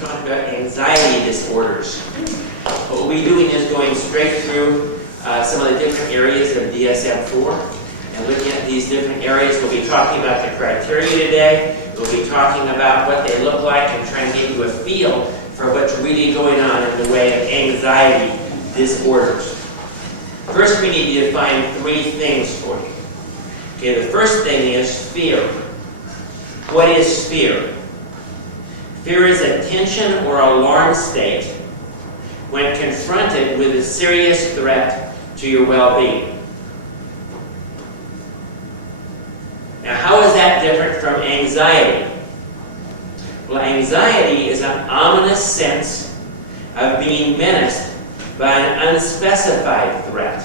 talking about anxiety disorders. What we'll be doing is going straight through some of the different areas of DSM-4 and looking at these different areas. We'll be talking about the criteria today. We'll be talking about what they look like and trying to give you a feel for what's really going on in the way of anxiety disorders. First, we need to define three things for you. Okay, the first thing is fear. What is fear? Fear is a tension or alarm state when confronted with a serious threat to your well-being. Now, how is that different from anxiety? Well, anxiety is an ominous sense of being menaced by an unspecified threat.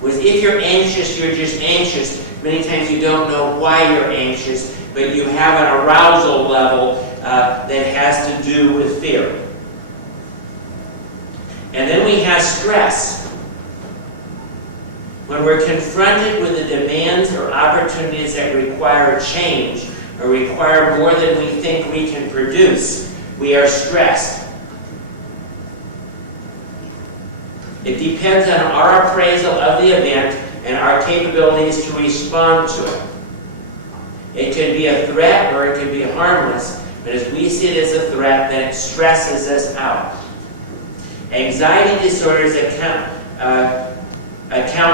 Whereas if you're anxious, you're just anxious. Many times you don't know why you're anxious, but you have an arousal level that has to do with fear. And then we have stress. When we're confronted with the demands or opportunities that require change or require more than we think we can produce, we are stressed. It depends on our appraisal of the event and our capabilities to respond to it. It could be a threat or it could be harmless, but as we see it as a threat, then it stresses us out. Anxiety disorders account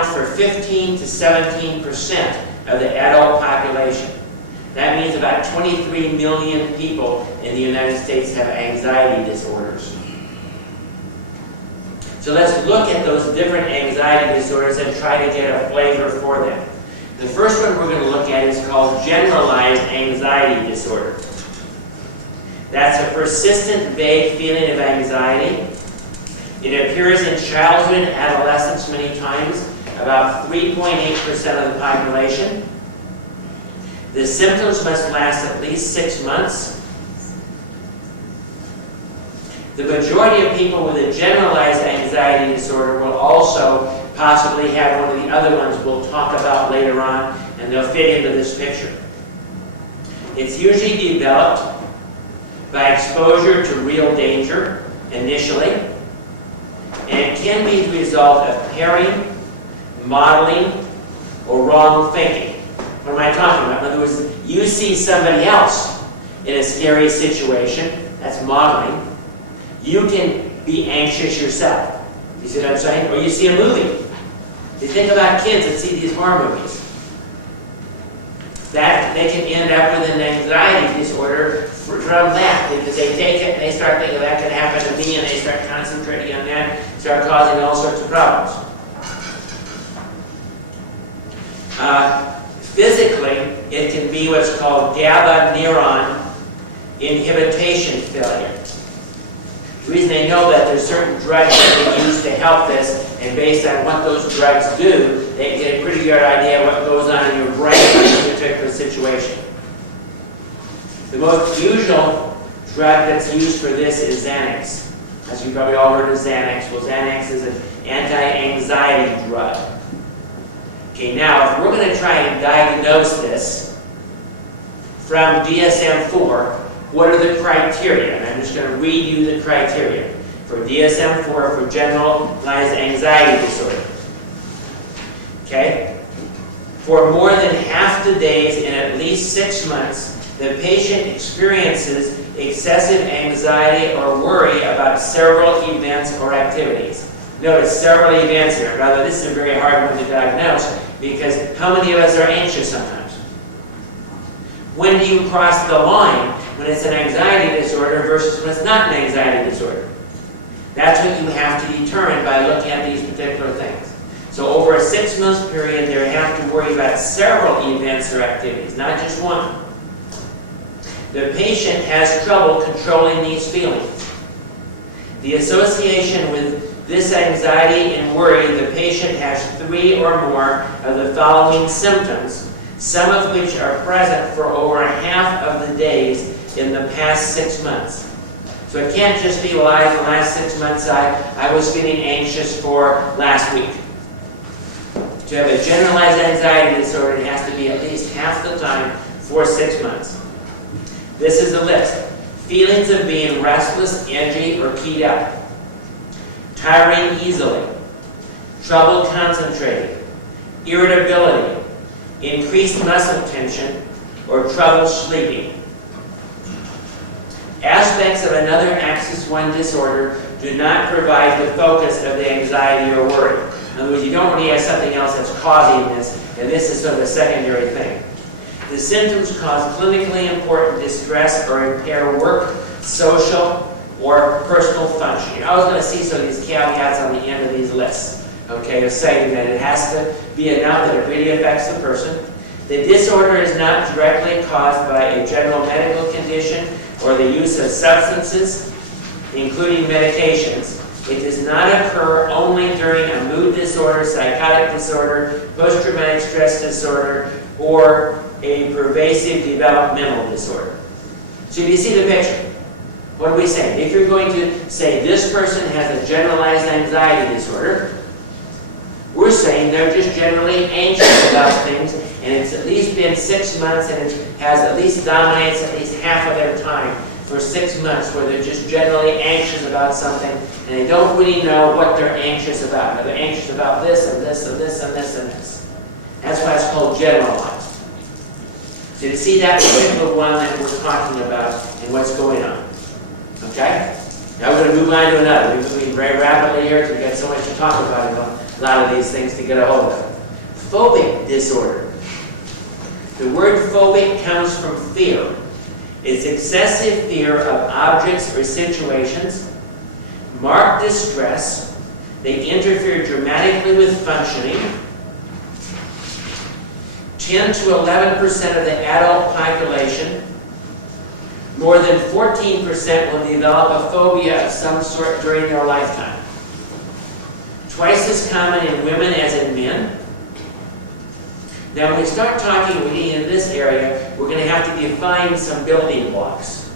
for 15 to 17% of the adult population. That means about 23 million people in the United States have anxiety disorders. So let's look at those different anxiety disorders and try to get a flavor for them. The first one we're going to look at is called Generalized Anxiety Disorder. That's a persistent, vague feeling of anxiety. It appears in childhood and adolescence many times, about 3.8% of the population. The symptoms must last at least 6 months. The majority of people with a generalized anxiety disorder will also possibly have one of the other ones we'll talk about later on, and they'll fit into this picture. It's usually developed by exposure to real danger initially, and it can be the result of pairing, modeling, or wrong thinking. What am I talking about? In other words, you see somebody else in a scary situation, that's modeling. You can be anxious yourself. You see what I'm saying? Or you see a movie. You think about kids that see these horror movies. That they can end up with an anxiety disorder from that, because they take it and they start thinking that could happen to me, and they start concentrating on that, start causing all sorts of problems. Physically, it can be what's called GABA neuron inhibition failure. The reason they know that there's certain drugs that they use to help this, and based on what those drugs do, they get a pretty good idea of what goes on in your brain in this particular situation. The most usual drug that's used for this is Xanax. As you probably all heard of Xanax. Well, Xanax is an anti-anxiety drug. Okay, now if we're going to try and diagnose this from DSM-4, what are the criteria? And I'm just going to read you the criteria for DSM-4 for generalized anxiety disorder. Okay? For more than half the days in at least 6 months, the patient experiences excessive anxiety or worry about several events or activities. Notice several events here. Rather, this is a very hard one to diagnose, because how many of us are anxious sometimes? When do you cross the line when it's an anxiety disorder versus when it's not an anxiety disorder? That's what you have to determine by looking at these particular things. So over a 6-month period, they have to worry about several events or activities, not just one. The patient has trouble controlling these feelings. The association with this anxiety and worry, the patient has 3 or more of the following symptoms, some of which are present for over half of the days in the past 6 months. So it can't just be, well, in the last 6 months I was feeling anxious for last week. To have a generalized anxiety disorder, it has to be at least half the time for 6 months. This is the list. feelings of being restless, edgy, or keyed up, tiring easily, trouble concentrating, irritability, increased muscle tension, or trouble sleeping. Aspects of another Axis 1 disorder do not provide the focus of the anxiety or worry. In other words, you don't really have something else that's causing this, and this is sort of a secondary thing. The symptoms cause clinically important distress or impair work, social, or personal function. You're always going to see some of these caveats on the end of these lists. Okay, saying that it has to be enough that it really affects the person. The disorder is not directly caused by a general medical condition or the use of substances, including medications. It does not occur only during a mood disorder, psychotic disorder, post-traumatic stress disorder, or a pervasive developmental disorder. So you see the picture. What are we saying? If you're going to say this person has a generalized anxiety disorder, we're saying they're just generally anxious about things, and it's at least been 6 months, and it has at least dominates at least half of their time for 6 months, where they're just generally anxious about something, and they don't really know what they're anxious about. Now, they're anxious about this, and this, and this, and this, and this. That's why it's called generalized. So you see that particular one that we're talking about and what's going on. Okay? Now we're going to move on to another. We're moving very rapidly here because we've got so much to talk about a lot of these things to get a hold of. Phobic disorder. The word phobic comes from fear. It's excessive fear of objects or situations, marked distress. They interfere dramatically with functioning. 10 to 11% of the adult population, more than 14% will develop a phobia of some sort during their lifetime. Twice as common in women as in men. Now, when we start talking and we get into this area, we're going to have to define some building blocks.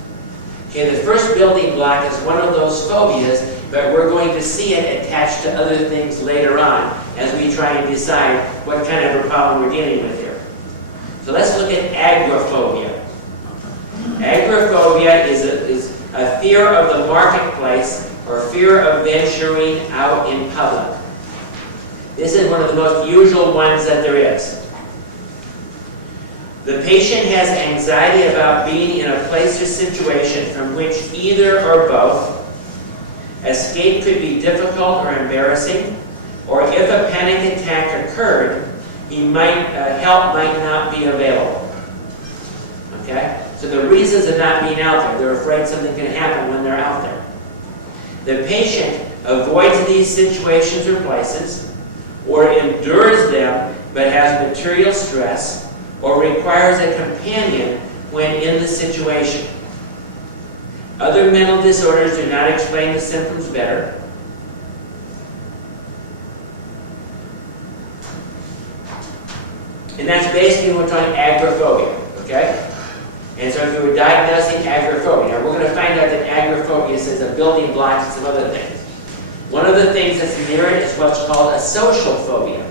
Okay, the first building block is one of those phobias, but we're going to see it attached to other things later on as we try and decide what kind of a problem we're dealing with here. So let's look at agoraphobia. Agoraphobia is a fear of the marketplace or fear of venturing out in public. This is one of the most usual ones that there is. The patient has anxiety about being in a place or situation from which either or both escape could be difficult or embarrassing, or if a panic attack occurred, help might not be available. Okay? So the reasons of not being out there, they're afraid something can happen when they're out there. The patient avoids these situations or places, or endures them but has material stress, or requires a companion when in the situation. Other mental disorders do not explain the symptoms better. And that's basically what we're talking agoraphobia, okay? And so if you were diagnosing agoraphobia, now we're going to find out that agoraphobia is a building block and some other things. One of the things that's near it is what's called a social phobia.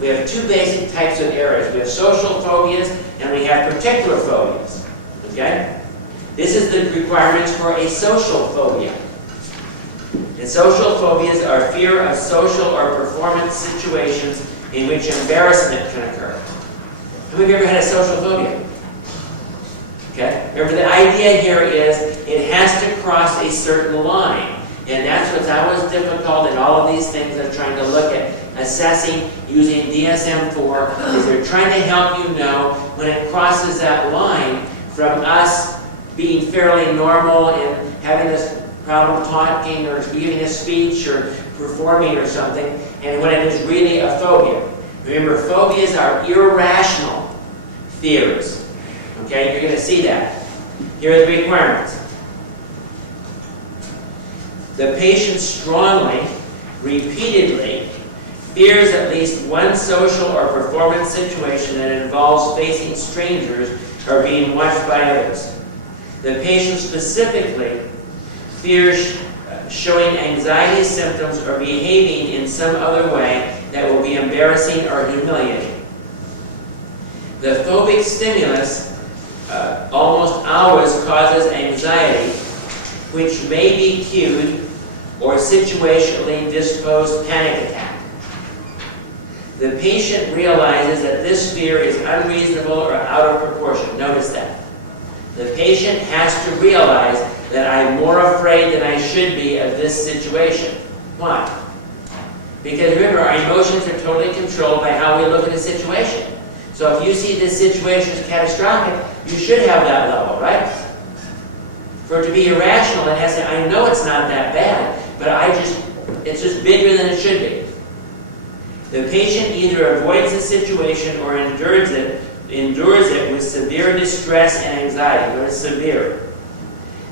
We have two basic types of areas. We have social phobias and we have particular phobias, okay? This is the requirements for a social phobia. And social phobias are fear of social or performance situations in which embarrassment can occur. Have you ever had a social phobia? Okay? Remember, the idea here is it has to cross a certain line. And that's what's always difficult in all of these things of trying to look at assessing using Dsm-4, is they're trying to help you know when it crosses that line from us being fairly normal and having this problem talking or giving a speech or performing or something, and when it is really a phobia. Remember, phobias are irrational fears. Okay, you're going to see that. Here are the requirements. The patient strongly, repeatedly, fears at least one social or performance situation that involves facing strangers or being watched by others. The patient specifically fears showing anxiety symptoms or behaving in some other way that will be embarrassing or humiliating. The phobic stimulus almost always causes anxiety, which may be cued or situationally disposed panic attack. The patient realizes that this fear is unreasonable or out of proportion. Notice that. The patient has to realize that I'm more afraid than I should be of this situation. Why? Because remember, our emotions are totally controlled by how we look at a situation. So if you see this situation as catastrophic, you should have that level, right? For it to be irrational, it has to, I know it's not that bad, but it's just bigger than it should be. The patient either avoids the situation or endures it with severe distress and anxiety. Notice severe.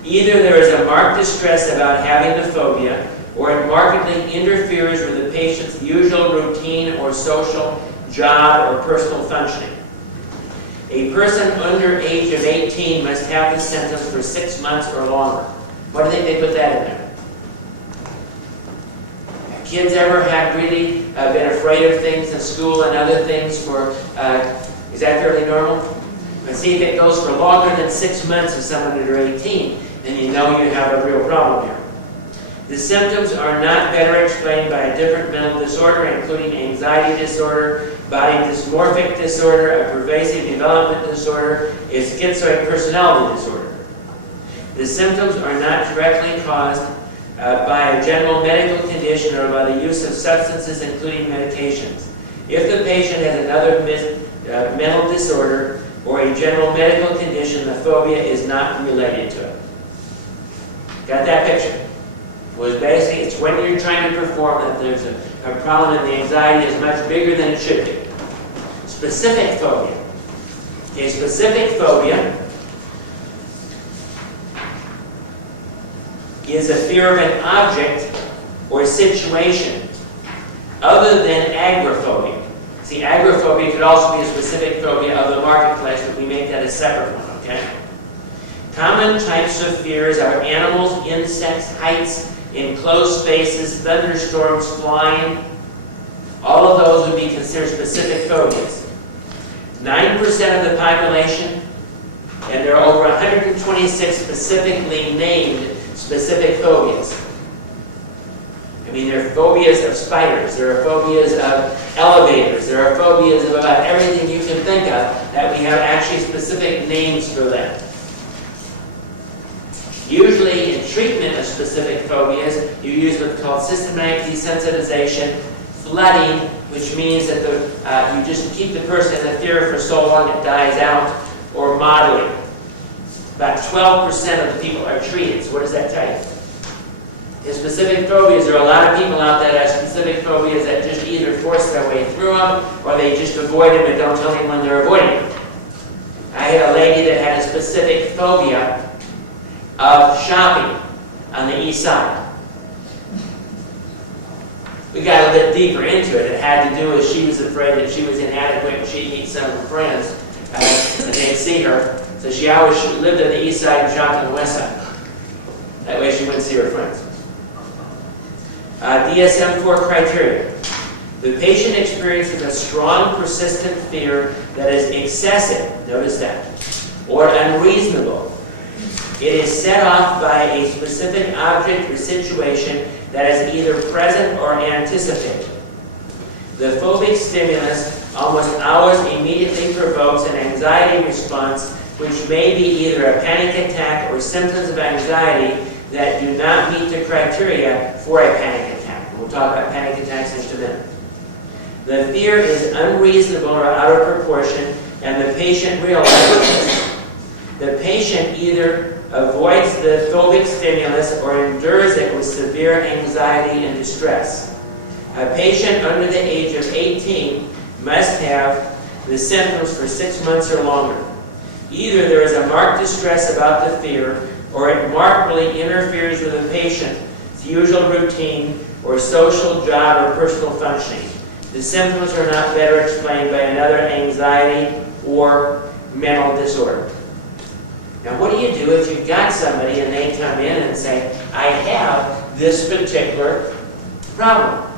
Either there is a marked distress about having the phobia, or it markedly interferes with the patient's usual routine or social, job, or personal functioning. A person under age of 18 must have the symptoms for 6 months or longer. Why do you think they put that in there? Have kids ever had really been afraid of things in school and other things for, is that fairly normal? But see, if it goes for longer than 6 months with someone under 18, then you know you have a real problem here. The symptoms are not better explained by a different mental disorder, including anxiety disorder, body dysmorphic disorder, a pervasive development disorder, a schizoid personality disorder. The symptoms are not directly caused by a general medical condition or by the use of substances, including medications. If the patient has another mental disorder or a general medical condition, the phobia is not related to it. Got that picture? Was basically, it's when you're trying to perform that there's a problem and the anxiety is much bigger than it should be. Specific phobia. A specific phobia is a fear of an object or situation other than agoraphobia. See, agoraphobia could also be a specific phobia of the marketplace, but we make that a separate one, okay? Common types of fears are animals, insects, heights, enclosed spaces, thunderstorms, flying. All of those would be considered specific phobias. 9% of the population, and there are over 126 specifically named specific phobias. I mean, there are phobias of spiders, there are phobias of elevators, there are phobias of about everything you can think of that we have actually specific names for them. Usually in treatment of specific phobias, you use what's called systematic desensitization, flooding, which means that you just keep the person in the fear for so long it dies out, or modeling. About 12% of the people are treated. So what does that tell you? In specific phobias, there are a lot of people out there that have specific phobias that just either force their way through them, or they just avoid them and don't tell anyone they're avoiding them. I had a lady that had a specific phobia of shopping on the east side. We got a bit deeper into it. It had to do with she was afraid that she was inadequate and she'd meet some of her friends and they'd see her. So she always lived on the east side and shopped on the west side. That way she wouldn't see her friends. Dsm-4 Criteria. The patient experiences a strong, persistent fear that is excessive, notice that, or unreasonable. It is set off by a specific object or situation that is either present or anticipated. The phobic stimulus almost always immediately provokes an anxiety response, which may be either a panic attack or symptoms of anxiety that do not meet the criteria for a panic attack. We'll talk about panic attacks in just a minute. The fear is unreasonable or out of proportion, and the patient realizes this. The patient either avoids the phobic stimulus or endures it with severe anxiety and distress. A patient under the age of 18 must have the symptoms for 6 months or longer. Either there is a marked distress about the fear, or it markedly interferes with the patient's usual routine or social, job, or personal functioning. The symptoms are not better explained by another anxiety or mental disorder. Now, what do you do if you've got somebody and they come in and say, I have this particular problem?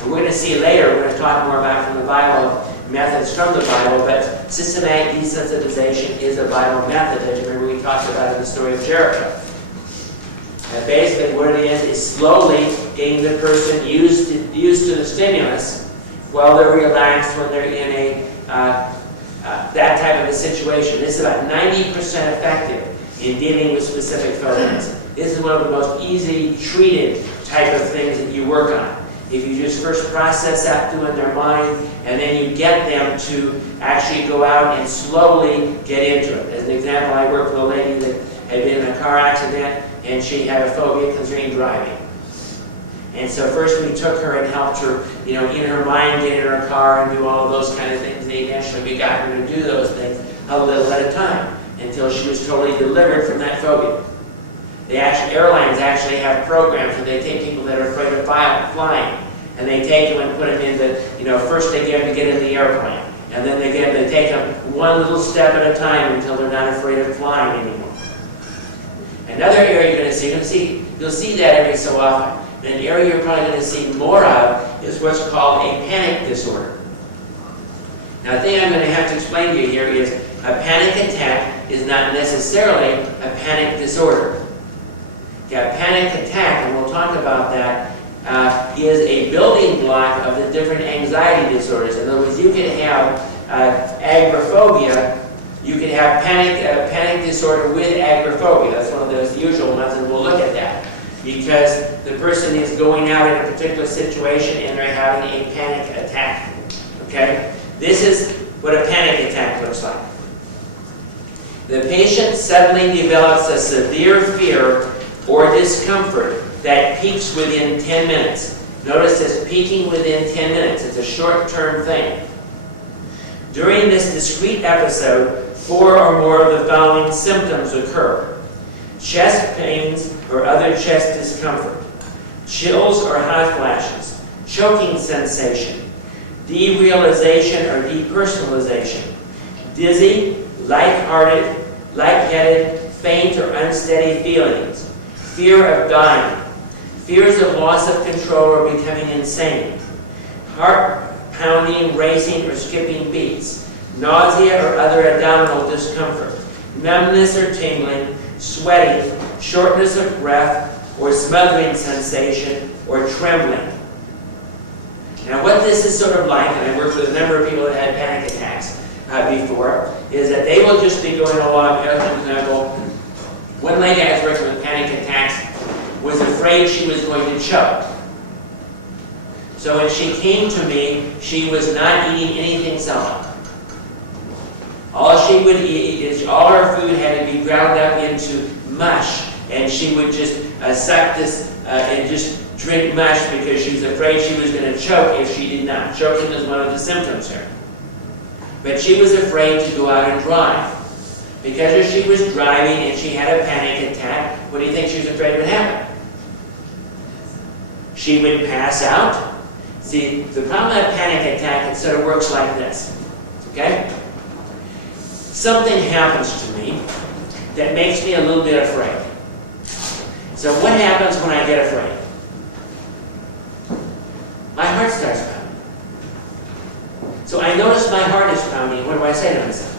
And we're going to see later, we're going to talk more about from the Bible, methods from the Bible, but systematic desensitization is a Bible method that you remember we talked about in the story of Jericho. And basically what it is slowly getting the person used to the stimulus while they're relaxed when they're in a that type of a situation. This is about 90% effective in dealing with specific phobias. This is one of the most easy treated type of things that you work on. If you just first process that through in their mind, and then you get them to actually go out and slowly get into it. As an example, I worked with a lady that had been in a car accident, and she had a phobia concerning driving. And so first we took her and helped her, in her mind, get in her car and do all of those kind of things. And eventually we got her to do those things a little at a time until she was totally delivered from that phobia. Airlines actually have programs where they take people that are afraid of flying, and they take them and put them into, first they get them to get in the airplane, and then they take them one little step at a time until they're not afraid of flying anymore. Another area you'll see that every so often. And an area you're probably going to see more of is what's called a panic disorder. Now, the thing I'm going to have to explain to you here is a panic attack is not necessarily a panic disorder. A panic attack, and we'll talk about that, is a building block of the different anxiety disorders. In other words, you could have agoraphobia, you could have panic disorder with agoraphobia. That's one of those usual ones, and we'll look at that. Because the person is going out in a particular situation and they're having a panic attack. Okay? This is what a panic attack looks like. The patient suddenly develops a severe fear or discomfort that peaks within 10 minutes. Notice this peaking within 10 minutes. It's a short-term thing. During this discrete episode, 4 or more of the following symptoms occur: chest pains or other chest discomfort, chills or hot flashes, choking sensation, derealization or depersonalization, dizzy, lightheaded, faint or unsteady feelings, fear of dying, fears of loss of control or becoming insane, heart pounding, racing, or skipping beats, nausea or other abdominal discomfort, numbness or tingling, sweating, shortness of breath, or smothering sensation, or trembling. Now what this is sort of like, and I worked with a number of people that had panic attacks before, is that they will just be going along. For example, one lady I was working with panic attacks was afraid she was going to choke. So when she came to me, she was not eating anything solid. All she would eat is, all her food had to be ground up into mush, and she would just suck this and just drink mush because she was afraid she was going to choke if she did not. Choking is one of the symptoms here. But she was afraid to go out and drive. Because if she was driving and she had a panic attack, what do you think she was afraid would happen? She would pass out. See, the problem with a panic attack, it sort of works like this. Okay? Something happens to me that makes me a little bit afraid. So what happens when I get afraid? My heart starts pounding. So I notice my heart is pounding. What do I say to myself?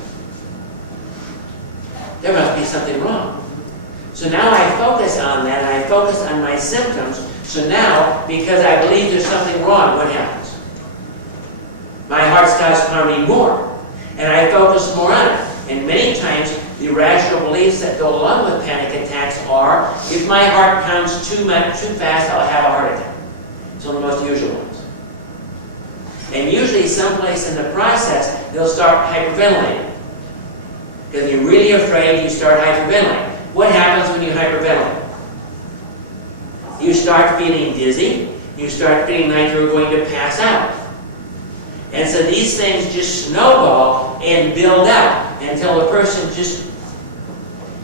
There must be something wrong. So now I focus on that, and I focus on my symptoms. So now, because I believe there's something wrong, what happens? My heart starts pounding more, and I focus more on it. And many times, the irrational beliefs that go along with panic attacks are, if my heart pounds too fast, I'll have a heart attack. It's one of the most usual ones. And usually, someplace in the process, they'll start hyperventilating. Because you're really afraid, you start hyperventilating. What happens when you hyperventilate? You start feeling dizzy. You start feeling like you're going to pass out. And so these things just snowball and build up until the person just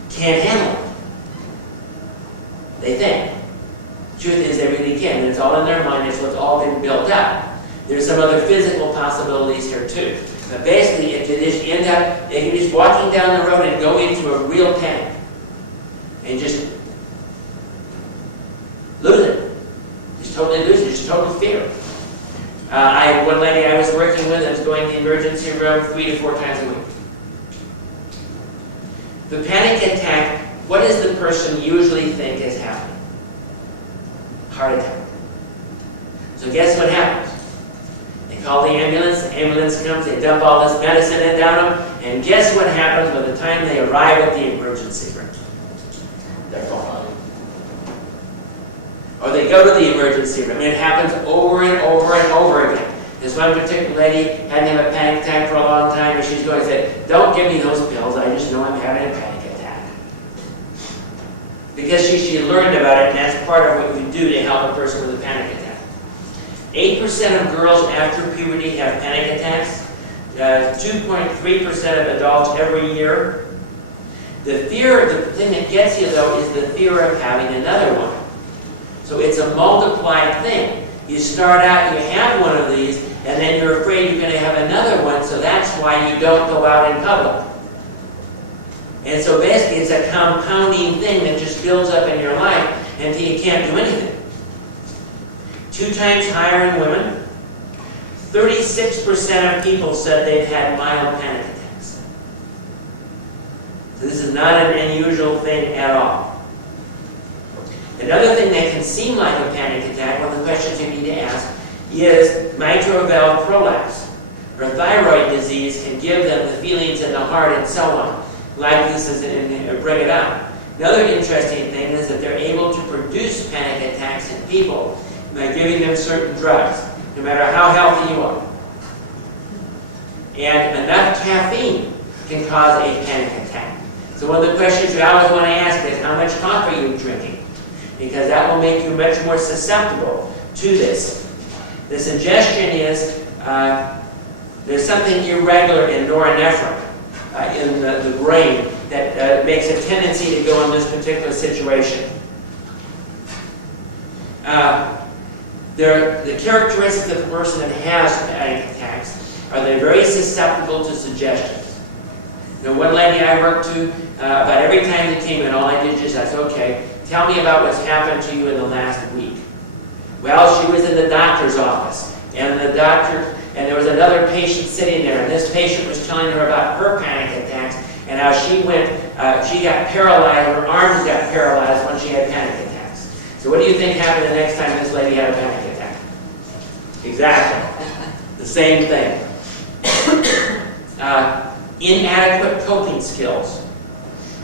can't handle it. They think. The truth is they really can. And it's all in their mind. It's what's all been built up. There's some other physical possibilities here too. But basically, if you just end up, if you're just walking down the road and go into a real panic and just lose it. Just totally lose it. Just total fear. I had one lady I was working with that was going to the emergency room 3 to 4 times a week. The panic attack, what does the person usually think is happening? Heart attack. So guess what happens? They call the ambulance comes, they dump all this medicine in down them, and guess what happens by the time they arrive at the emergency room? They're falling. Or they go to the emergency room, and it happens over and over and over again. This one particular lady hadn't had a panic attack for a long time, and she's going to say, "Don't give me those pills, I just know I'm having a panic attack." Because she learned about it, and that's part of what we do to help a person with a panic attack. 8% of girls after puberty have panic attacks. 2.3% of adults every year. The thing that gets you, though, is the fear of having another one. So it's a multiplied thing. You start out, you have one of these, and then you're afraid you're going to have another one, so that's why you don't go out in public. And so basically it's a compounding thing that just builds up in your life until you can't do anything. 2 times higher in women. 36% of people said they've had mild panic attacks. So this is not an unusual thing at all. Another thing that can seem like a panic attack, one of the questions you need to ask, is mitral valve prolapse, or thyroid disease can give them the feelings in the heart and so on, like this is bring it out. Another interesting thing is that they're able to produce panic attacks in people by giving them certain drugs, no matter how healthy you are. And enough caffeine can cause a panic attack. So one of the questions you always want to ask is, how much coffee are you drinking? Because that will make you much more susceptible to this. The suggestion is there's something irregular in norepinephrine in the brain that makes a tendency to go in this particular situation. The characteristics of the person that has panic attacks are they're very susceptible to suggestions. Now, one lady I worked to, about every time they came in, all I did just ask, "Okay, tell me about what's happened to you in the last week." Well, she was in the doctor's office, and there was another patient sitting there, and this patient was telling her about her panic attacks and how she got paralyzed, her arms got paralyzed when she had panic attacks. So what do you think happened the next time this lady had a panic attack? Exactly. The same thing. Inadequate coping skills.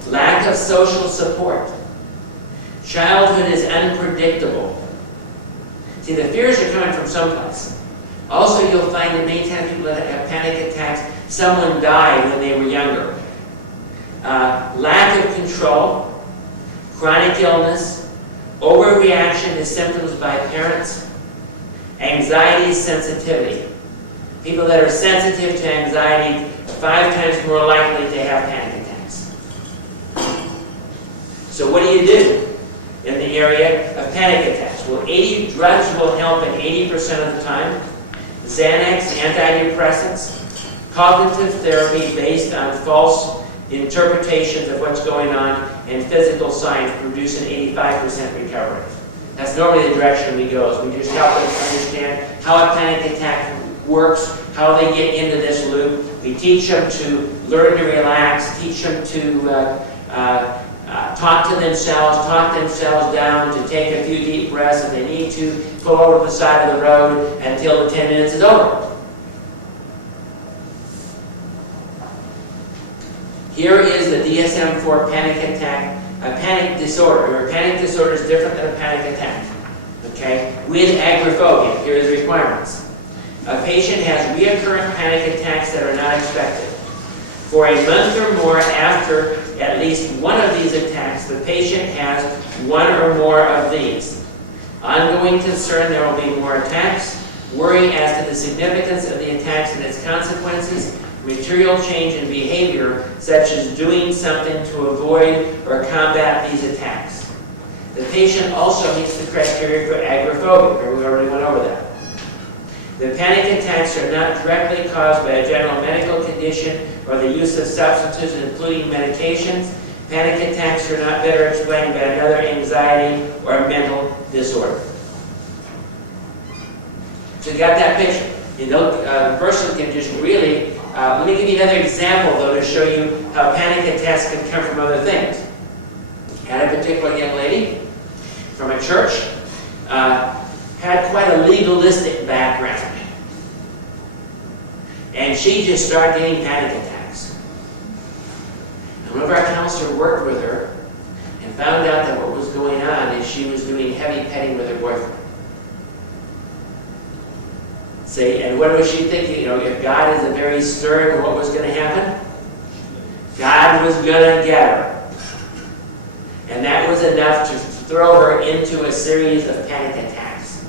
Lack of social support. Childhood is unpredictable. See, the fears are coming from someplace. Also, you'll find that many times people that have panic attacks, someone died when they were younger. Lack of control, chronic illness, overreaction to symptoms by parents, anxiety sensitivity. People that are sensitive to anxiety are 5 times more likely to have panic attacks. So what do you do in the area of panic attacks? Well, drugs will help in 80% of the time. Xanax, antidepressants, cognitive therapy based on false interpretations of what's going on, and physical science produce an 85% recovery. That's normally the direction we go, is we just help them understand how a panic attack works, how they get into this loop. We teach them to learn to relax, teach them to talk themselves down, to take a few deep breaths. If they need to, pull over to the side of the road until the 10 minutes is over. Here is the Dsm-4 panic attack, a panic disorder. A panic disorder is different than a panic attack. Okay? With agoraphobia, here are the requirements. A patient has recurrent panic attacks that are not expected. For a month or more after at least one of these attacks, the patient has one or more of these. Ongoing concern there will be more attacks, worry as to the significance of the attacks and its consequences, material change in behavior, such as doing something to avoid or combat these attacks. The patient also meets the criteria for agoraphobia. We already went over that. The panic attacks are not directly caused by a general medical condition or the use of substances, including medications. Panic attacks are not better explained by another anxiety or mental disorder. So you got that picture. You know, the person can just really, let me give you another example though to show you how panic attacks can come from other things. Had a particular young lady from a church, had quite a legalistic background. And she just started getting panic attacks. And one of our counselors worked with her and found out that what was going on is she was doing heavy petting with her boyfriend. See, and what was she thinking? You know, if God is a very stern, what was going to happen? God was going to get her. And that was enough to throw her into a series of panic attacks.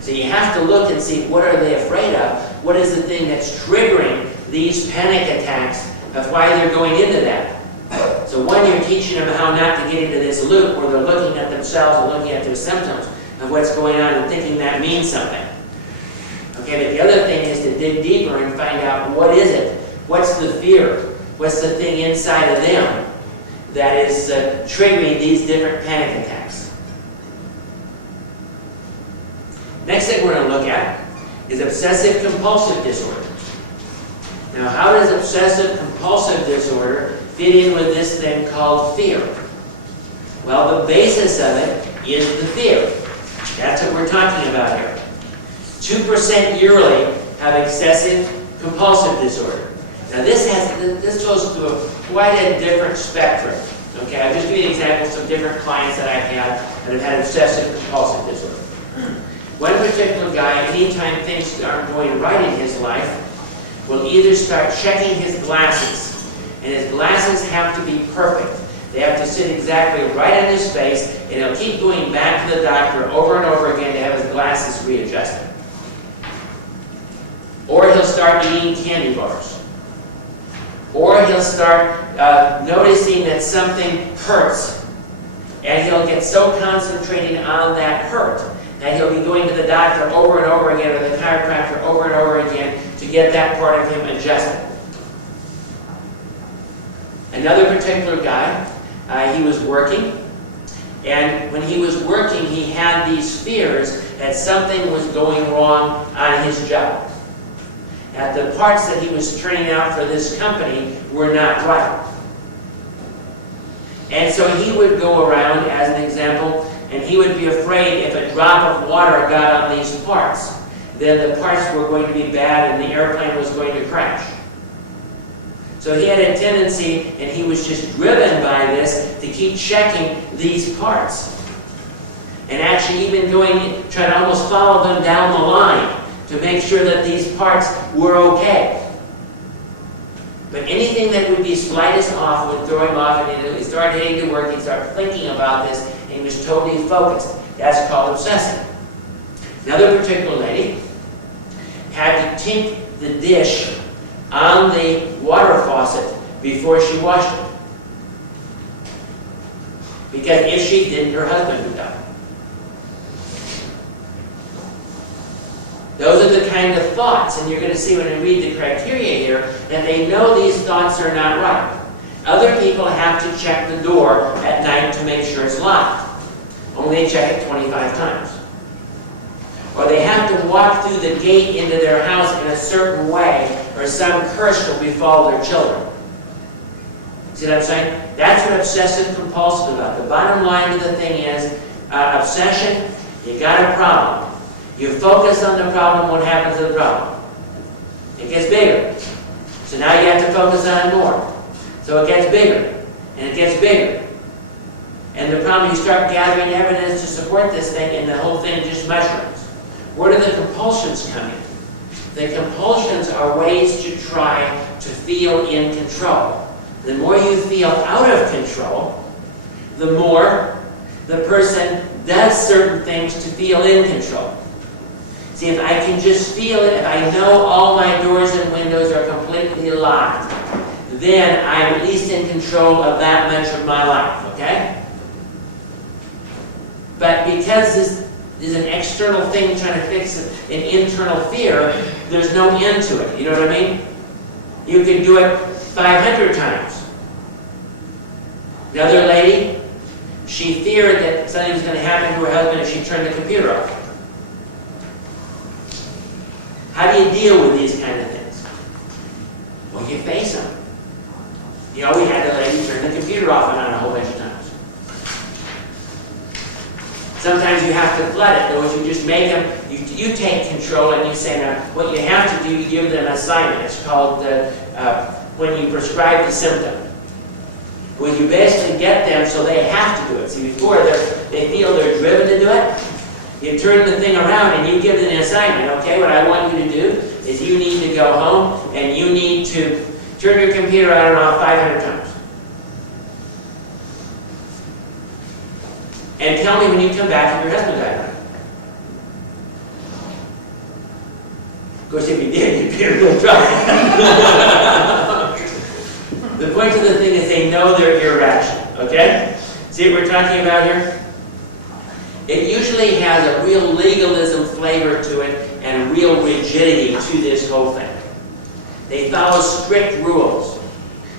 So you have to look and see, what are they afraid of? What is the thing that's triggering these panic attacks of why they're going into that? So one, you're teaching them how not to get into this loop where they're looking at themselves and looking at their symptoms of what's going on and thinking that means something. Okay, but the other thing is to dig deeper and find out, what is it? What's the fear? What's the thing inside of them that is triggering these different panic attacks? Next thing we're going to look at is Obsessive Compulsive Disorder. Now, how does Obsessive Compulsive Disorder fit in with this thing called fear? Well, the basis of it is the fear. That's what we're talking about here. 2% yearly have excessive compulsive disorder. Now this goes through quite a different spectrum. Okay, I'll just give you an example of some different clients that I've had that have had obsessive compulsive disorder. One particular guy, anytime things aren't going right in his life, will either start checking his glasses, and his glasses have to be perfect. They have to sit exactly right in his face, and he'll keep going back to the doctor over and over again to have his glasses readjusted. Or he'll start eating candy bars. Or he'll start noticing that something hurts. And he'll get so concentrated on that hurt that he'll be going to the doctor over and over again, or the chiropractor over and over again, to get that part of him adjusted. Another particular guy, he was working. And when he was working, he had these fears that something was going wrong on his job. That the parts that he was turning out for this company were not right. And so he would go around, as an example, and he would be afraid if a drop of water got on these parts, then the parts were going to be bad and the airplane was going to crash. So he had a tendency, and he was just driven by this, to keep checking these parts. And actually even trying to almost follow them down the line to make sure that these parts were okay. But anything that would be slightest off would throw him off, and he'd start heading to work, he'd start thinking about this, and he was totally focused. That's called obsessive. Another particular lady had to tink the dish on the water faucet before she washed it. Because if she didn't, her husband would die. Those are the kind of thoughts, and you're going to see when you read the criteria here, that they know these thoughts are not right. Other people have to check the door at night to make sure it's locked. Only they check it 25 times. Or they have to walk through the gate into their house in a certain way, or some curse will befall their children. See what I'm saying? That's what obsessive compulsive is about. The bottom line of the thing is, obsession, you got a problem. You focus on the problem, what happens to the problem? It gets bigger. So now you have to focus on it more. So it gets bigger, and it gets bigger. And the problem, you start gathering evidence to support this thing, and the whole thing just mushrooms. Where do the compulsions come in? The compulsions are ways to try to feel in control. The more you feel out of control, the more the person does certain things to feel in control. See, if I can just feel it, if I know all my doors and windows are completely locked, then I'm at least in control of that much of my life, okay? But because this is an external thing trying to fix an internal fear, there's no end to it, you know what I mean? You can do it 500 times. Another lady, she feared that something was going to happen to her husband if she turned the computer off. How do you deal with these kind of things? Well, you face them. You know, we had the lady turn the computer off and on a whole bunch of times. Sometimes you have to flood it. In other words, you just make them, you take control and you say, now, what you have to do, you give them an assignment. It's called when you prescribe the symptom. When you basically get them so they have to do it. See, before they feel they're driven to do it, you turn the thing around and you give them an assignment. Okay, what I want you to do is you need to go home and you need to turn your computer on and off 500 times. And tell me when you come back if your husband died. Of course, if you did, you'd be in real trouble. The point of the thing is they know they're irrational, okay? See what we're talking about here? It usually has a real legalism flavor to it and real rigidity to this whole thing. They follow strict rules.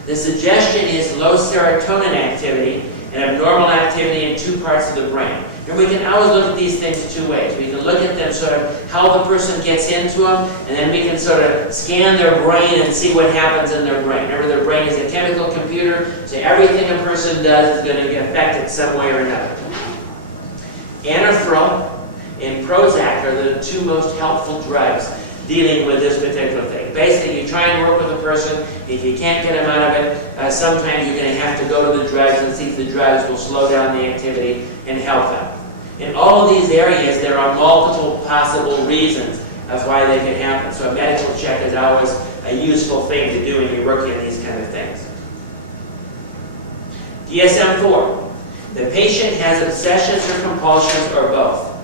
The suggestion is low serotonin activity and abnormal activity in two parts of the brain. And we can always look at these things two ways. We can look at them sort of how the person gets into them, and then we can sort of scan their brain and see what happens in their brain. Remember, their brain is a chemical computer, so everything a person does is going to get affected some way or another. Anafril and Prozac are the two most helpful drugs dealing with this particular thing. Basically, you try and work with a person. If you can't get them out of it, sometimes you're going to have to go to the drugs and see if the drugs will slow down the activity and help them. In all of these areas, there are multiple possible reasons of why they can happen. So a medical check is always a useful thing to do when you're working on these kind of things. Dsm-4. The patient has obsessions or compulsions or both.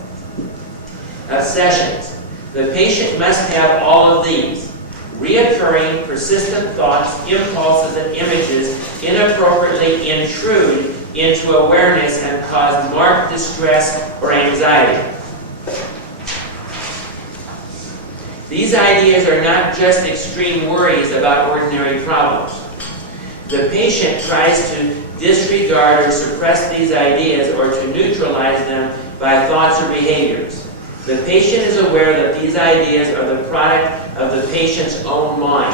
Obsessions. The patient must have all of these: reoccurring, persistent thoughts, impulses, and images inappropriately intrude into awareness and cause marked distress or anxiety. These ideas are not just extreme worries about ordinary problems. The patient tries to disregard or suppress these ideas or to neutralize them by thoughts or behaviors. The patient is aware that these ideas are the product of the patient's own mind.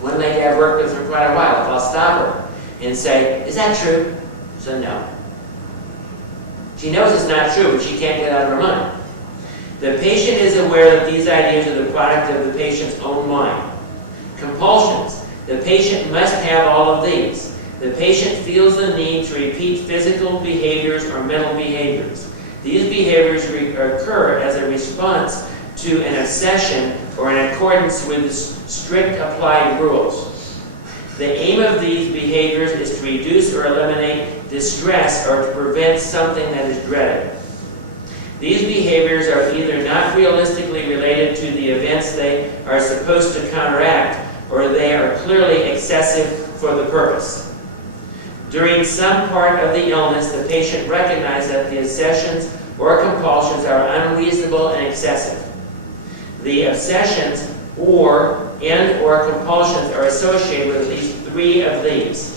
One lady I've worked with for quite a while, I'll stop her and say, "Is that true?" She said, "No." She knows it's not true, but she can't get it out of her mind. The patient is aware that these ideas are the product of the patient's own mind. Compulsions. The patient must have all of these. The patient feels the need to repeat physical behaviors or mental behaviors. These behaviors occur as a response to an obsession or in accordance with strict applied rules. The aim of these behaviors is to reduce or eliminate distress or to prevent something that is dreaded. These behaviors are either not realistically related to the events they are supposed to counteract, or they are clearly excessive for the purpose. During some part of the illness, the patient recognizes that the obsessions or compulsions are unreasonable and excessive. The obsessions or compulsions are associated with at least three of these.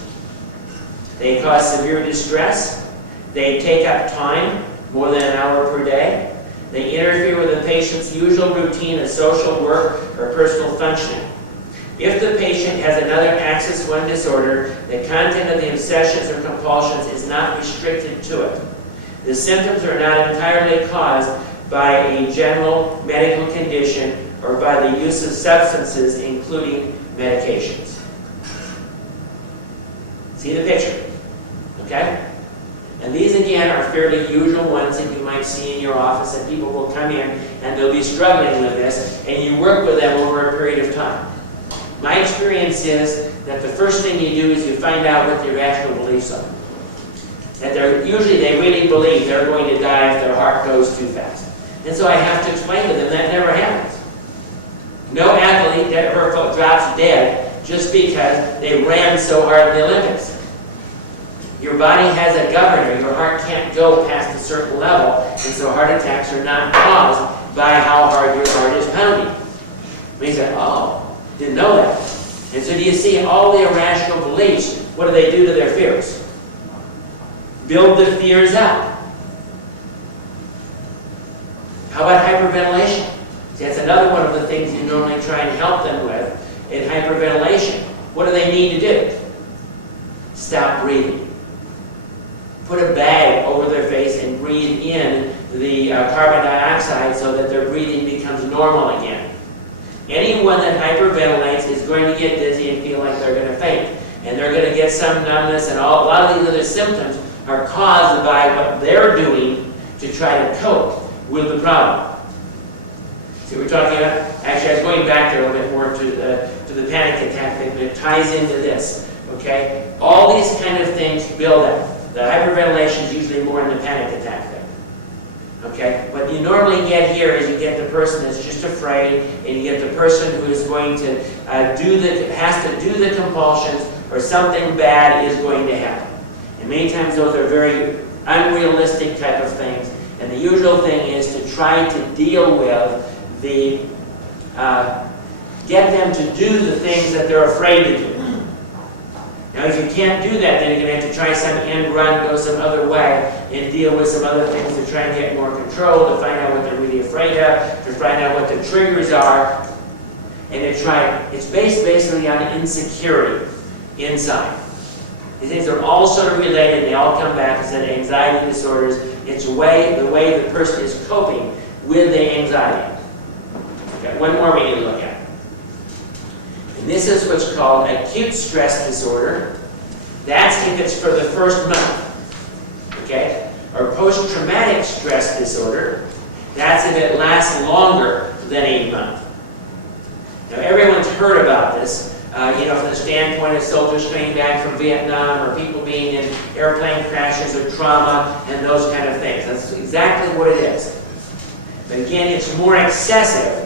They cause severe distress. They take up time, more than an hour per day. They interfere with the patient's usual routine of social work or personal functioning. If the patient has another axis 1 disorder, the content of the obsessions or compulsions is not restricted to it. The symptoms are not entirely caused by a general medical condition or by the use of substances, including medications. See the picture, okay? And these, again, are fairly usual ones that you might see in your office, and people will come in and they'll be struggling with this, and you work with them over a period of time. My experience is that the first thing you do is you find out what their irrational beliefs are. That usually they really believe they're going to die if their heart goes too fast. And so I have to explain to them that never happens. No athlete ever drops dead just because they ran so hard in the Olympics. Your body has a governor. Your heart can't go past a certain level, and so heart attacks are not caused by how hard your heart is pounding. And he said, "Oh, didn't know that." And so do you see all the irrational beliefs, what do they do to their fears? Build the fears up. How about hyperventilation? See, that's another one of the things you normally try and help them with in hyperventilation. What do they need to do? Stop breathing. Put a bag over their face and breathe in the carbon dioxide so that their breathing becomes normal again. Anyone that hyperventilates is going to get dizzy and feel like they're going to faint. And they're going to get some numbness, and a lot of these other symptoms are caused by what they're doing to try to cope with the problem. See what we're talking about? Actually, I was going back there a little bit more to the panic attack thing, but it ties into this. Okay? All these kind of things build up. The hyperventilation is usually more in the panic attack thing. Okay? What you normally get here is you get the person that's just afraid, and you get the person who is going to has to do the compulsions, or something bad is going to happen. And many times those are very unrealistic type of things. And the usual thing is to try to deal with the, get them to do the things that they're afraid to do. Now, if you can't do that, then you're going to have to try some end run, go some other way, and deal with some other things to try and get more control, to find out what they're really afraid of, to find out what the triggers are, and to try. It's based basically on insecurity inside. These things are all sort of related, and they all come back as anxiety disorders. It's the way the person is coping with the anxiety. Okay, one more we need to look at. And this is what's called acute stress disorder. That's if it's for the first month. Okay? Or post-traumatic stress disorder. That's if it lasts longer than a month. Now, everyone's heard about this. From the standpoint of soldiers coming back from Vietnam, or people being in airplane crashes or trauma and those kind of things. That's exactly what it is. But again, it's more excessive.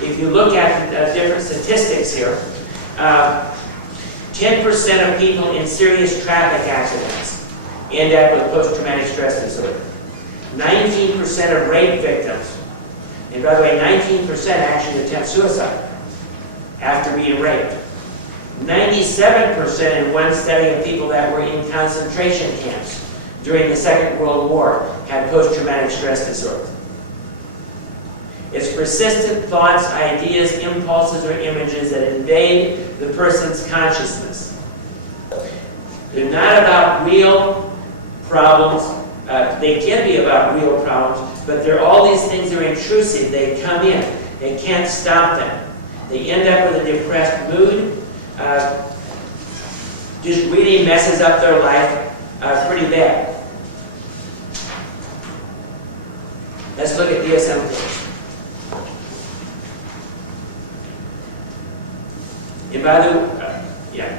If you look at different statistics here, 10% of people in serious traffic accidents end up with post-traumatic stress disorder. 19% of rape victims, and by the way, 19% actually attempt suicide after being raped. 97% in one study of people that were in concentration camps during the Second World War had post-traumatic stress disorder. It's persistent thoughts, ideas, impulses, or images that invade the person's consciousness. They're not about real problems. They can be about real problems, but all these things are intrusive. They come in. They can't stop them. They end up with a depressed mood. Just really messes up their life pretty bad. Let's look at Dsm-4. And by the way,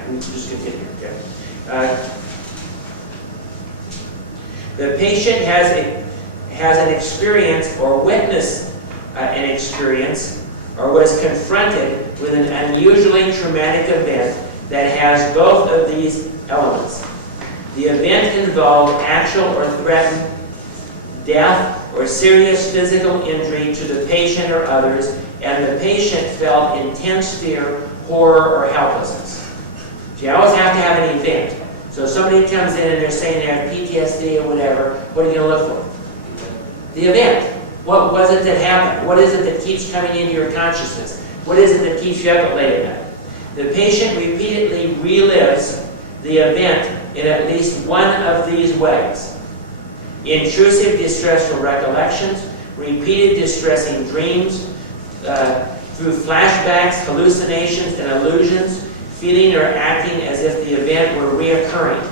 we'll just continue. Okay. The patient has an experience or witnessed an experience or was confronted with an unusually traumatic event that has both of these elements. The event involved actual or threatened death or serious physical injury to the patient or others, and the patient felt intense fear, horror, or helplessness. So you always have to have an event. So if somebody comes in and they're saying they have PTSD or whatever, what are you going to look for? The event. What was it that happened? What is it that keeps coming into your consciousness? What is it that keeps you up late at night? The patient repeatedly relives the event in at least one of these ways. Intrusive distressful recollections, repeated distressing dreams, through flashbacks, hallucinations, and illusions, feeling or acting as if the event were reoccurring.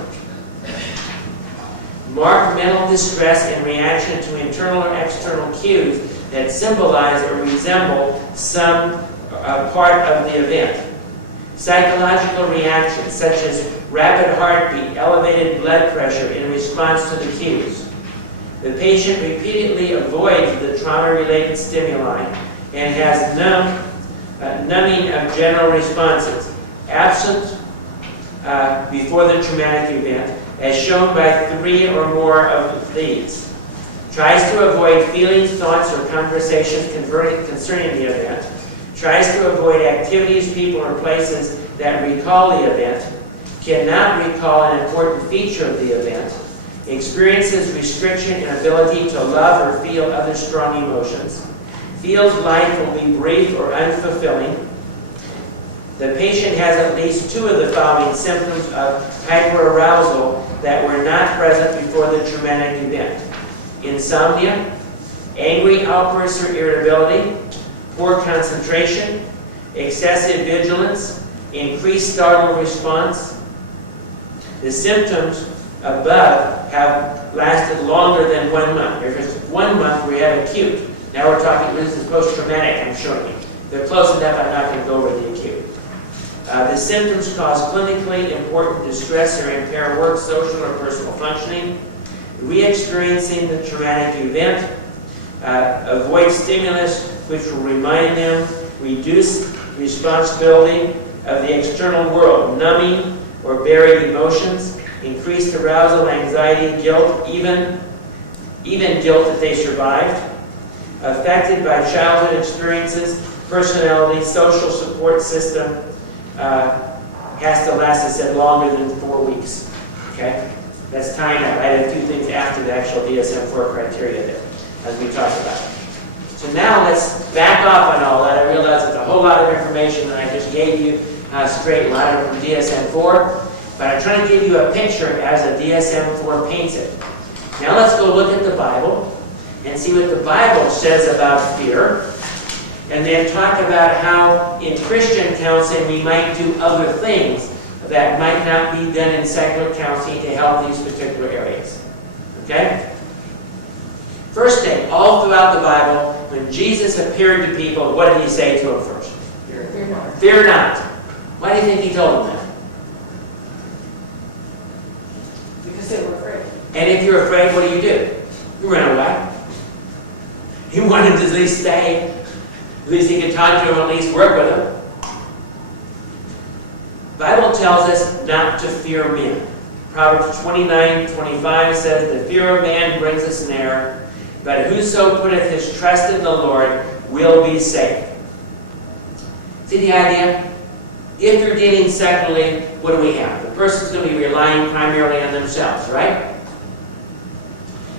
Marked mental distress in reaction to internal or external cues that symbolize or resemble some part of the event. Psychological reactions such as rapid heartbeat, elevated blood pressure in response to the cues. The patient repeatedly avoids the trauma-related stimuli and has numbing of general responses, absent before the traumatic event, as shown by 3 or more of these. Tries to avoid feelings, thoughts, or conversations concerning the event. Tries to avoid activities, people, or places that recall the event. Cannot recall an important feature of the event. Experiences restriction in ability to love or feel other strong emotions. feels life will be brief or unfulfilling. The patient has at least two of the following symptoms of hyperarousal that were not present before the traumatic event: insomnia, angry outbursts or irritability, poor concentration, excessive vigilance, increased startle response. The symptoms above have lasted longer than 1 month. If it's 1 month, we have acute. Now we're talking, this is post-traumatic, I'm showing you. They're close enough, I'm not going to go over the acute. The symptoms cause clinically important distress or impair work, social, or personal functioning. Re-experiencing the traumatic event. Avoid stimulus which will remind them. Reduce responsibility of the external world. Numbing or buried emotions. Increased arousal, anxiety, guilt, even guilt that they survived. Affected by childhood experiences, personality, social support system. Has to last, I said, longer than 4 weeks. Okay? That's tying up. I had a few things after the actual Dsm-4 criteria there, as we talked about. So now let's back off on all that. I realize it's a whole lot of information that I just gave you straight line from Dsm-4. But I'm trying to give you a picture as a Dsm-4 paints it. Now let's go look at the Bible and see what the Bible says about fear. And then talk about how in Christian counseling we might do other things that might not be done in secular counseling to help these particular areas. Okay? First thing, all throughout the Bible, when Jesus appeared to people, what did he say to them first? Fear not. Fear not. Why do you think he told them that? Because they were afraid. And if you're afraid, what do? You run away. He wanted to at least stay. At least he could talk to him, at least work with him. The Bible tells us not to fear men. Proverbs 29:25 says, "The fear of man brings a snare, but whoso putteth his trust in the Lord will be safe." See the idea? If you're dealing secularly, what do we have? The person's going to be relying primarily on themselves, right?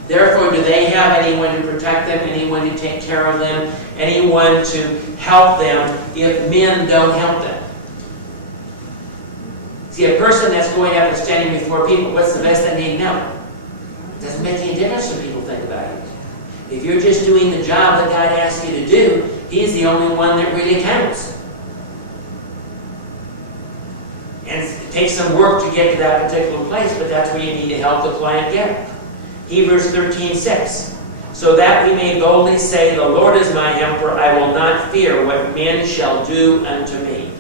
Therefore, do they have anyone to protect them, anyone to take care of them, anyone to help them if men don't help them? See, a person that's going up and standing before people, what's the best they need to know? It doesn't make any difference what people think about it. If you're just doing the job that God asks you to do, He's the only one that really counts. And it takes some work to get to that particular place, but that's where you need to help the client get. Hebrews 13:6. So that we may boldly say, "The Lord is my helper, I will not fear what men shall do unto me."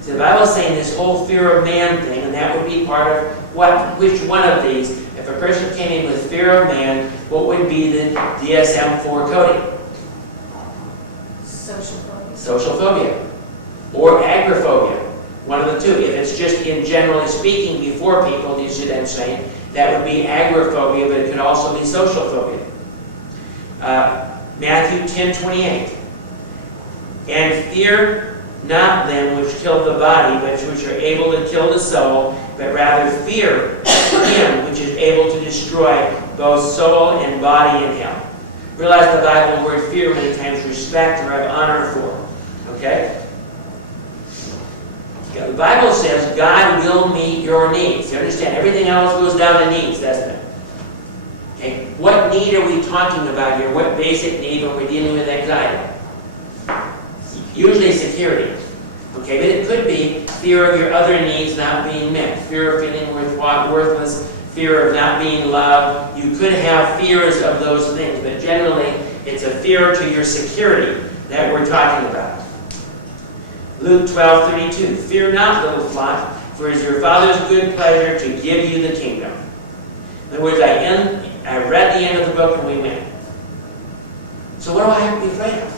So the Bible is saying this whole fear of man thing, and that would be part of which one of these? If a person came in with fear of man, what would be the Dsm-4 coding? Social phobia. Social phobia. Or agoraphobia. One of the two. If it's just in generally speaking before people, you see what I'm saying? That would be agoraphobia, but it could also be social phobia. Matthew 10:28. "And fear not them which kill the body, but which are able to kill the soul, but rather fear him which is able to destroy both soul and body in hell." Realize the Bible word fear many times respect or have honor for. Okay? The Bible says God will meet your needs. You understand? Everything else goes down to needs, doesn't it? Okay. What need are we talking about here? What basic need when we're dealing with anxiety? Usually security. Okay, but it could be fear of your other needs not being met, fear of feeling worthless, fear of not being loved. You could have fears of those things, but generally it's a fear to your security that we're talking about. Luke 12:32, "Fear not, little flock, for it is your Father's good pleasure to give you the kingdom." In other words, I read the end of the book and we went. So what do I have to be afraid of?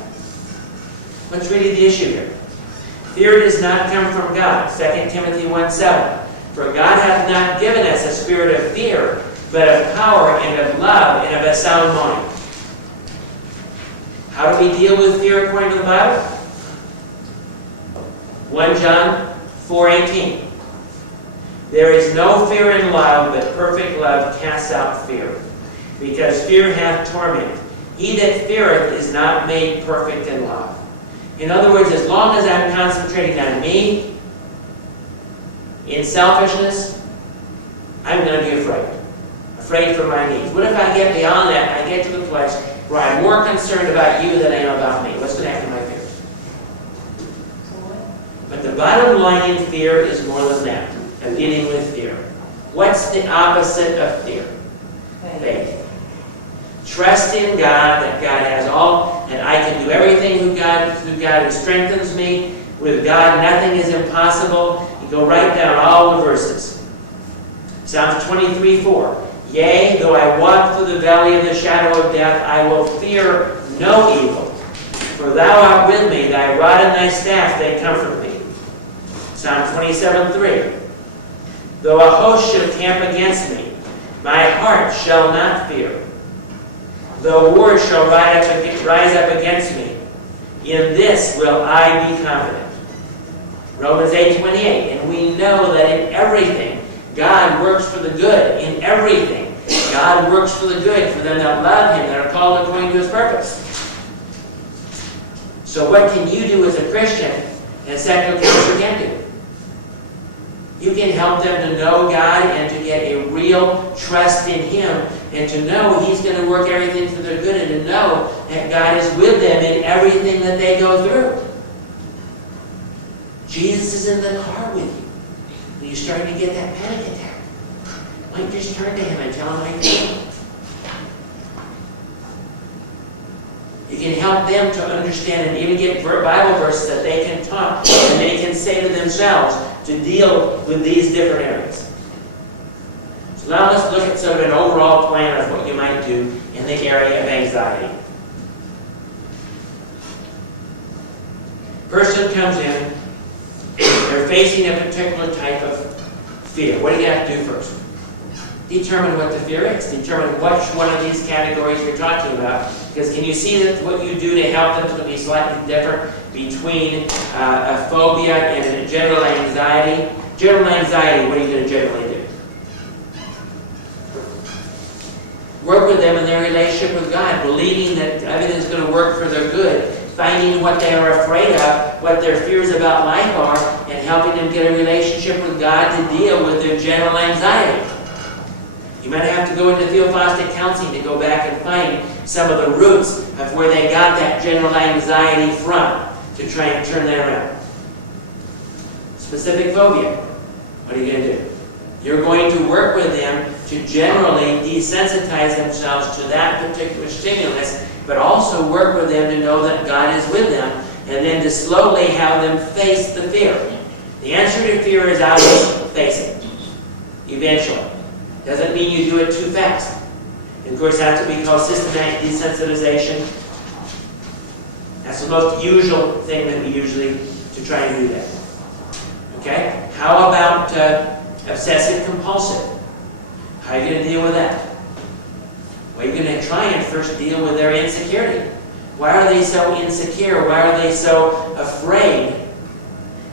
What's really the issue here? Fear does not come from God. 2 Timothy 1:7. "For God hath not given us a spirit of fear, but of power and of love and of a sound mind." How do we deal with fear according to the Bible? 1 John 4:18. "There is no fear in love, but perfect love casts out fear. Because fear hath torment. He that feareth is not made perfect in love. In other words, as long as I'm concentrating on me, in selfishness, I'm going to be afraid. Afraid for my needs. What if I get beyond that and I get to the place where I'm more concerned about you than I am about me? What's going to happen to my fears? But the bottom line in fear is more than that, of dealing with fear. What's the opposite of fear? Faith. Trust in God, that God has all, and I can do everything through God who strengthens me. With God, nothing is impossible. You go right down all the verses. Psalms 23:4. Yea, though I walk through the valley of the shadow of death, I will fear no evil. For thou art with me, thy rod and thy staff, they comfort me. Psalm 27:3. Though a host should camp against me, my heart shall not fear. Though war shall rise up against me, in this will I be confident. Romans 8:28. And we know that in everything, God works for the good. In everything, God works for the good for them that love Him, that are called according to His purpose. So what can you do as a Christian that secular counsel can't do? You can help them to know God and to get a real trust in Him and to know He's going to work everything for their good and to know that God is with them in everything that they go through. Jesus is in the car with you when you're starting to get that panic attack. Why don't you just turn to Him and tell Him how you feel? You can help them to understand and even get Bible verses that they can talk and they can say to themselves to deal with these different areas. So now let's look at sort of an overall plan of what you might do in the area of anxiety. Person comes in, they're facing a particular type of fear. What do you have to do first? Determine what the fear is. Determine which one of these categories you're talking about. Because can you see that what you do to help them is going to be slightly different between a phobia and a general anxiety? General anxiety, what are you going to generally do? Work with them in their relationship with God, believing that everything's going to work for their good, finding what they are afraid of, what their fears about life are, and helping them get a relationship with God to deal with their general anxiety. You might have to go into theoplastic counseling to go back and find some of the roots of where they got that general anxiety from to try and turn that around. Specific phobia. What are you going to do? You're going to work with them to generally desensitize themselves to that particular stimulus, but also work with them to know that God is with them, and then to slowly have them face the fear. The answer to fear is obvious. Face it. Eventually. Doesn't mean you do it too fast. And of course, that's what we call systematic desensitization. That's the most usual thing that we usually to try and do that. Okay? How about obsessive compulsive? How are you going to deal with that? Well, you're going to try and first deal with their insecurity. Why are they so insecure? Why are they so afraid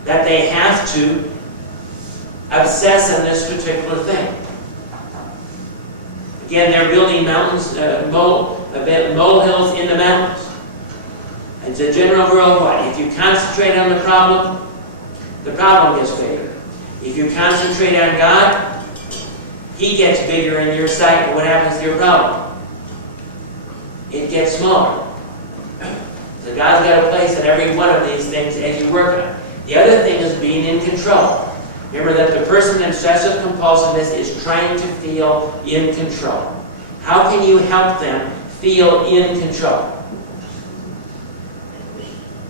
that they have to obsess on this particular thing? Again, they're building mountains, molehills in the mountains. It's a general rule of what? If you concentrate on the problem gets bigger. If you concentrate on God, He gets bigger in your sight, and what happens to your problem? It gets smaller. So God's got a place in every one of these things as you work on it. The other thing is being in control. Remember that the person in obsessive compulsiveness is trying to feel in control. How can you help them feel in control?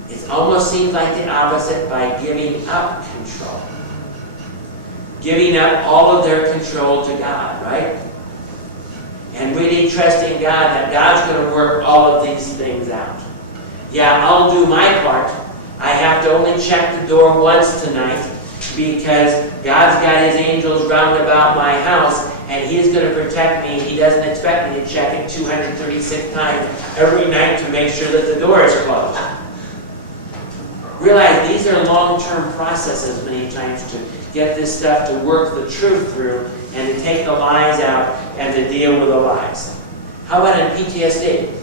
It almost seems like the opposite by giving up control. Giving up all of their control to God, right? And really trusting God that God's going to work all of these things out. Yeah, I'll do my part. I have to only check the door once tonight, because God's got His angels round about my house, and He's going to protect me. He doesn't expect me to check it 236 times every night to make sure that the door is closed. Realize these are long-term processes many times to get this stuff to work the truth through and to take the lies out and to deal with the lies. How about in PTSD?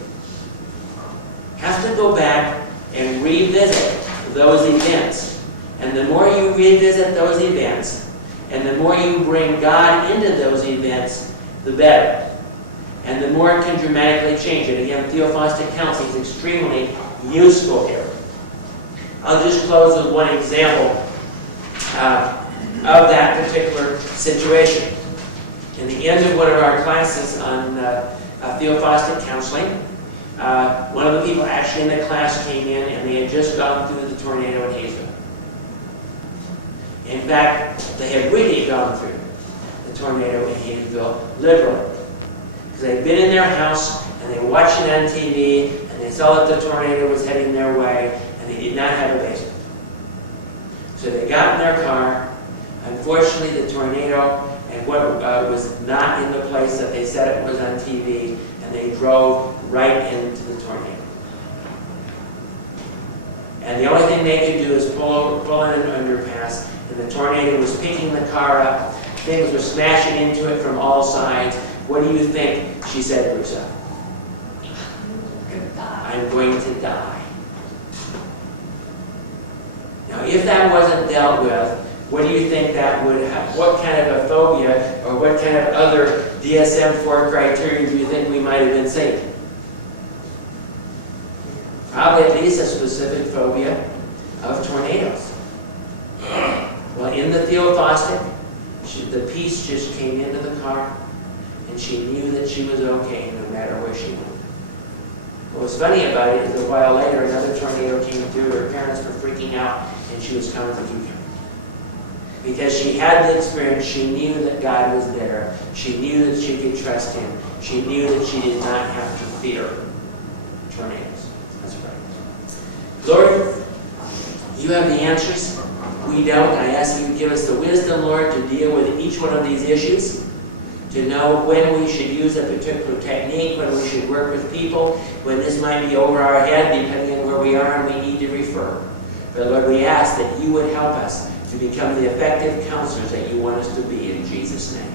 have to go back and revisit those events. And the more you revisit those events, and the more you bring God into those events, the better. And the more it can dramatically change it. Again, theophostic counseling is extremely useful here. I'll just close with one example of that particular situation. In the end of one of our classes on theophostic counseling, one of the people actually in the class came in and they had just gone through the tornado in Hayesville. In fact, they had really gone through the tornado in Hayesville literally. Because they'd been in their house and they watched it on TV and they saw that the tornado was heading their way and they did not have a basement. So they got in their car. Unfortunately, the tornado and what was not in the place that they said it was on TV, and they drove right into the tornado. And the only thing they could do is pull in an underpass, and the tornado was picking the car up. Things were smashing into it from all sides. What do you think she said to herself? I'm going to die. Now, if that wasn't dealt with, what do you think that would have? What kind of a phobia or what kind of other Dsm-4 criteria do you think we might have been saying? Probably at least a specific phobia of tornadoes. Well, in the theophostic, the peace just came into the car and she knew that she was okay no matter where she went. What was funny about it is a while later another tornado came through, her parents were freaking out and she was coming to keep him. Because she had the experience, she knew that God was there. She knew that she could trust Him. She knew that she did not have to fear tornadoes. Let's pray. Lord, You have the answers. We don't. I ask You to give us the wisdom, Lord, to deal with each one of these issues, to know when we should use a particular technique, when we should work with people, when this might be over our head, depending on where we are and we need to refer. But Lord, we ask that You would help us to become the effective counselors that You want us to be, in Jesus' name.